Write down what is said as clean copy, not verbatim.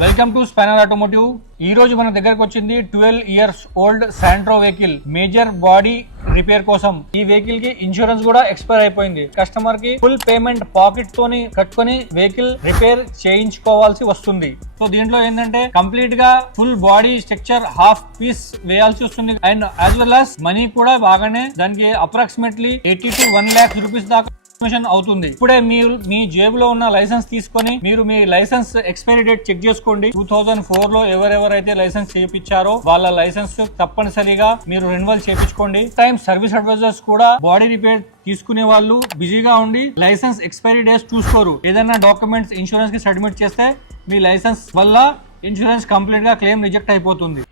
Welcome to spanner automotive. ఈ రోజు మన దగ్గరకు వచ్చింది 12 years old Santro vehicle major body repair కోసం. ఈ వెహికల్ కి ఇన్సూరెన్స్ కూడా ఎక్స్పైర్ అయిపోయింది. కస్టమర్ కి ఫుల్ పేమెంట్ పాకెట్ తోని కట్టుకొని వెహికల్ రిపేర్ చేయించుకోవాల్సి వస్తుంది. సో దీంట్లో ఏంటంటే కంప్లీట్ గా full body structure half piece వేయాల్సి వస్తుంది. And as well as money కూడా బాగానే దానికి అప్రాక్సిమేట్లీ 80 to 1 lakh రూపీస్ దాకా అవుతుంది. ఇప్పుడే మీరు మీ జేబులో ఉన్న లైసెన్స్ తీసుకొని మీరు మీ లైసెన్స్ ఎక్స్పైరీ డేట్ చెక్ చేసుకోండి. 2004 లో ఎవరెవరైతే లైసెన్స్ చేయించారో వాళ్ళ లైసెన్స్ తప్పనిసరిగా మీరు రెన్యువల్ చేయించుకోండి. టైం సర్వీస్ అడ్వైజర్స్ కూడా బాడీ రిపేర్ తీసుకునే వాళ్ళు బిజీగా ఉండి లైసెన్స్ ఎక్స్పైరీ డేట్స్ చూసుకోరు. ఏదైనా డాక్యుమెంట్స్ ఇన్సూరెన్స్ కి సబ్మిట్ చేస్తే మీ లైసెన్స్ వల్ల ఇన్సూరెన్స్ కంప్లీట్ గా క్లెయిమ్ రిజెక్ట్ అయిపోతుంది.